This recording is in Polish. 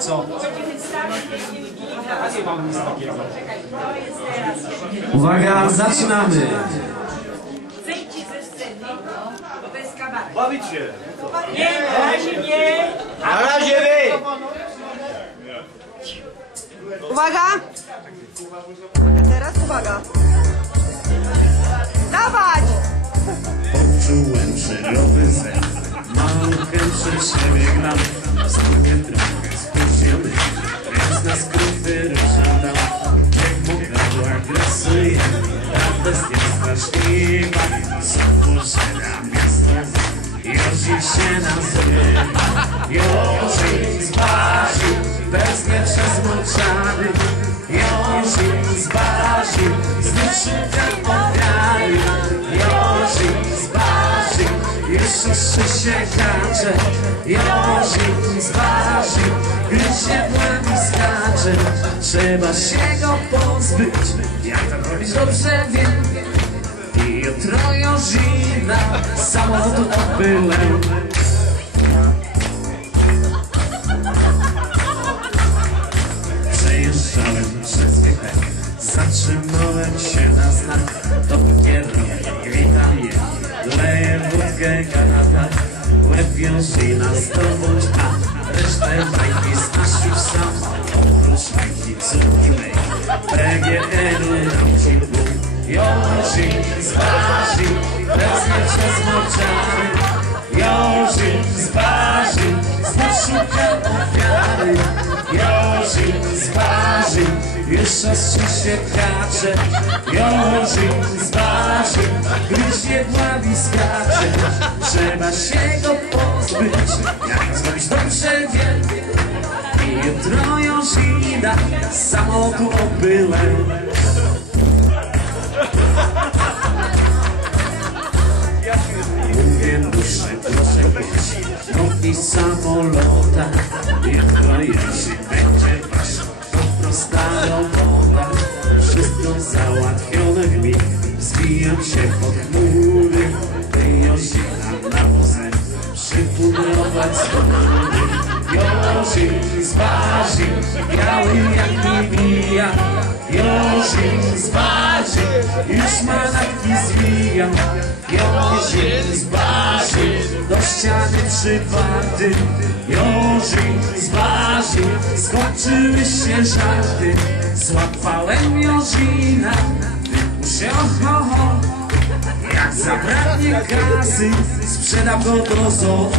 Co? A nie mam nic takiego. Uwaga, zaczynamy! Zejdźcie ze sceny, bo to jest kabaret. Bawić się! Nie, na razie nie! Na razie wy! Uwaga! Teraz uwaga! Dawać! Poczułem przerowy sen, małkę przed siebie gram, sobie trochę spóźniony, więc na skróty ruszam tam, jak mokradła grasuje, ta bestia straszliwa, co pożera miasto, Jozik się nazywa, Jozik zważył, wezmie przez moczary, Jozik zważył, zniszczył ofiary, Jozik zważył, już oszy się kacze, Jozik zważył, gryzie w łeb i skacze, trzeba się go pozbyć, jak to robić dobrze wiem. I jutro Jozina samochodu opylę. Przejeżdżałem przez wiechę, zatrzymałem się na znak. To kierownik, witam je, leję wódkę kanapę. Łeb Jozina zdobądź, a resztę bajki znasz już sam. Oprócz bajki córki mej, PGN-u dam ci Bóg. Jozik zważył, wezmę przez moczary, Jozik zważył, znów szuka ofiary, Jozik zważył, już ostrzy się kacze, Jozik zważył, gryzie w łeb i skacze, trzeba się go pozbyć, jak zrobić dobrze wiem, i jutro Jozina samochodu opylę. Mówię, muszę proszę być, nogi samolota. Jutro jeśli będzie wasza, to prosta robota. Wszystko załatwione w mig, zbijam się pod chmury. Ty Jozina na wozę, przypudrować schody. Jozik zważył, biały jak mija. Jozik zważył, już manatki zwijam. Jozik zważył, do ściany przyparty. Jozik zważył, skończyły się żarty. Złapałem Jozina, wypuszczę ho. Jak zabraknie kasy, sprzedam go do zoo.